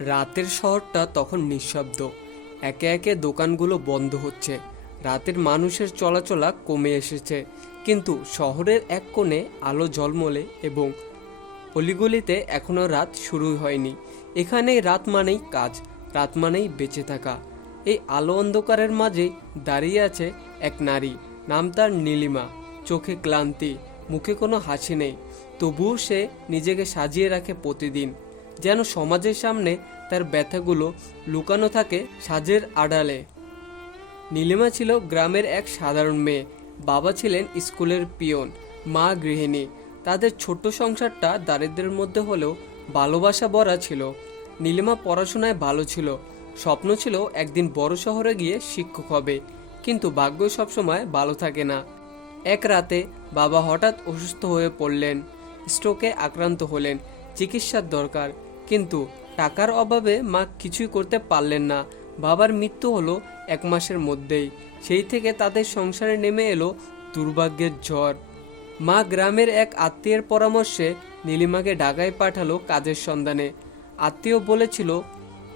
রাতের শহরটা তখন নিঃশব্দ। একে একে দোকানগুলো বন্ধ হচ্ছে। রাতের মানুষের চলাচলা কমে এসেছে। কিন্তু শহরের এক কোণে আলো ঝলমলে এবং অলিগলিতে এখনও রাত শুরু হয়নি। এখানে রাত মানেই কাজ, রাত মানেই বেঁচে থাকা। এই আলো অন্ধকারের মাঝে দাঁড়িয়ে আছে এক নারী। নাম তার নীলিমা। চোখে ক্লান্তি, মুখে কোনো হাসি নেই। তবুও সে নিজেকে সাজিয়ে রাখে প্রতিদিন। যেন সমাজের সামনে তার ব্যথাগুলো লুকানো থাকে সাজের আড়ালে। নীলিমা ছিল গ্রামের এক সাধারণ মেয়ে। বাবা ছিলেন স্কুলের পিয়ন, মা গৃহিণী। তাদের ছোট্ট সংসারটা দারিদ্র্যের মধ্যে হলেও ভালোবাসা ভরা ছিল। নীলিমা পড়াশোনায় ভালো ছিল। স্বপ্ন ছিল একদিন বড় শহরে গিয়ে শিক্ষক হবে। কিন্তু ভাগ্য সবসময় ভালো থাকে না। এক রাতে বাবা হঠাৎ অসুস্থ হয়ে পড়লেন। স্ট্রোকে আক্রান্ত হলেন। চিকিৎসার দরকার। কিন্তু টাকার অভাবে মা কিছুই করতে পারলেন না। বাবার মৃত্যু হলো এক মাসের মধ্যেই। সেই থেকে তাদের সংসারে নেমে এলো দুর্ভাগ্যের ঝড়। মা গ্রামের এক আত্মীয়ের পরামর্শে নীলিমাকে ঢাকায় পাঠালো কাজের সন্ধানে। আত্মীয় বলেছিল,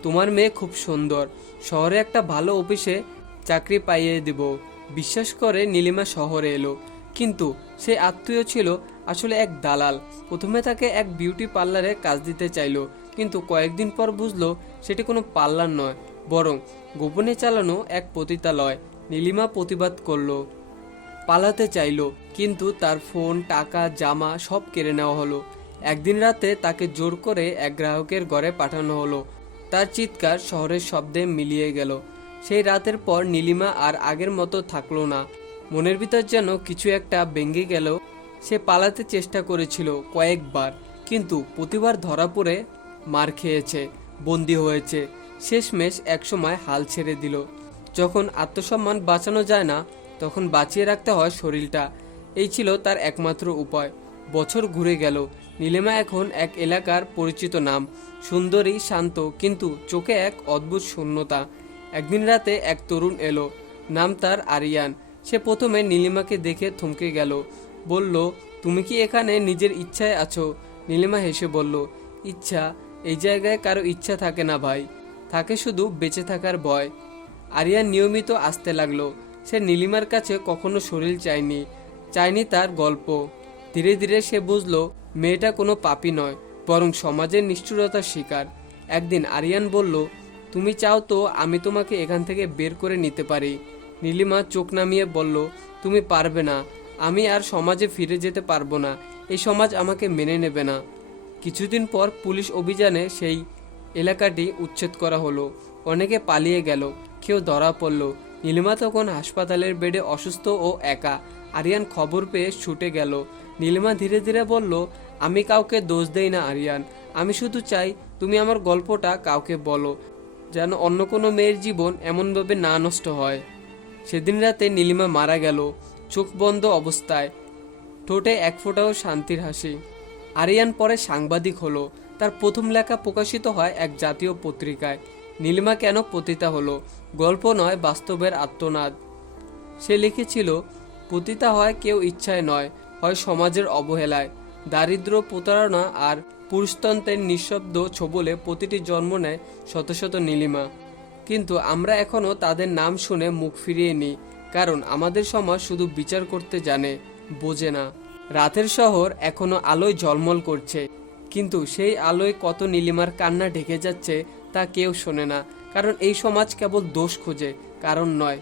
তোমার মেয়ে খুব সুন্দর। শহরে একটা ভালো অফিসে চাকরি পাইয়ে দেব। বিশ্বাস করে নীলিমা শহরে এলো। কিন্তু সে আত্মীয় ছিল আসলে এক দালাল। প্রথমে তাকে এক বিউটি পার্লারে কাজ দিতে চাইলো, কিন্তু কয়েকদিন পর বুঝলো সেটি কোনো পার্লার নয়, বরং গোপনে চালানো এক পতিতালয়। নীলিমা প্রতিবাদ করল, পালাতে চাইলো, কিন্তু তার ফোন টাকা, জামা সব কেড়ে নেওয়া হলো। একদিন রাতে তাকে জোর করে এক গ্রাহকের ঘরে পাঠানো হলো। তার চিৎকার শহরের শব্দে মিলিয়ে গেল। সেই রাতের পর নীলিমা আর আগের মতো থাকল না। মনের ভিতর যেন কিছু একটা ভেঙে গেল সে পালাতে চেষ্টা করেছিল কয়েকবার, কিন্তু প্রতিবার ধরা পড়ে মার খেয়েছে, বন্দি হয়েছে। শেষমেশ একসময় হাল ছেড়ে দিল। যখন আত্মসম্মান বাঁচানো যায় না, তখন বাঁচিয়ে রাখতে হয় শরীরটা। এই ছিল তার একমাত্র উপায়। বছর ঘুরে গেল। নীলিমা এখন এক এলাকার পরিচিত নাম। সুন্দরী, শান্ত, কিন্তু চোখে এক অদ্ভুত শূন্যতা। একদিন রাতে এক তরুণ এলো। নাম তার আরিয়ান। সে প্রথমে নীলিমাকে দেখে থমকে গেল। বলল, তুমি কি এখানে নিজের ইচ্ছায় আছো? নীলিমা হেসে বলল, ইচ্ছা, এই জায়গায় কারও ইচ্ছা থাকে না ভাই। থাকে শুধু বেঁচে থাকার ভয়। আরিয়ান নিয়মিত আসতে লাগল। সে নীলিমার কাছে কখনো শরীর চায়নি চায়নি তার গল্প। ধীরে ধীরে সে বুঝলো, মেয়েটা কোনো পাপি নয়, বরং সমাজের নিষ্ঠুরতার শিকার। একদিন আরিয়ান বলল, তুমি চাও তো আমি তোমাকে এখান থেকে বের করে নিতে পারি? নীলিমা চোখ নামিয়ে বলল, তুমি পারবে না। আমি আর সমাজে ফিরে যেতে পারব না। এই সমাজ আমাকে মেনে নেবে না। কিছুদিন পর পুলিশ অভিযানে সেই এলাকাটি উচ্ছেদ করা হলো। অনেকে পালিয়ে গেল। কেউ ধরা পড়ল। নীলিমা তখন হাসপাতালের বেডে অসুস্থ ও একা। আরিয়ান খবর পেয়ে ছুটে গেল। নীলিমা ধীরে ধীরে বলল, আমি কাউকে দোষ দেই না, আরিয়ান। আমি শুধু চাই তুমি আমার গল্পটা কাউকে বলো, যেন অন্য কোনো মেয়ের জীবন এমনভাবে না নষ্ট হয়। সেদিন রাতে নীলিমা মারা গেল। চোখ বন্ধ অবস্থায়। ঠোঁটে এক ফোঁটাও শান্তির হাসি। আরিয়ান পরে সাংবাদিক হলো। তার প্রথম লেখা প্রকাশিত হয় এক জাতীয় পত্রিকায়। নীলিমা কেন পতিতা হলো? গল্প নয়, বাস্তবের আত্মনাদ। সে লিখেছিল, পতিতা হয় কেউ ইচ্ছায় নয়, হয় সমাজের অবহেলায়। দারিদ্র প্রতারণা আর পুরুষতন্ত্রের নিঃশব্দ ছোবলে প্রতিটি জন্ম নেয় শত শত নীলিমা। কিন্তু আমরা এখনও তাদের নাম শুনে মুখ ফিরিয়ে নিই। কারণ আমাদের সমাজ শুধু বিচার করতে জানে, বোঝে না। রাতের শহর এখনও আলোয় ঝলমল করছে, কিন্তু সেই আলোয় কত নীলিমার কান্না ঢেকে যাচ্ছে তা কেউ শোনে না, কারণ এই সমাজ কেবল দোষ খোঁজে, কারণ নয়।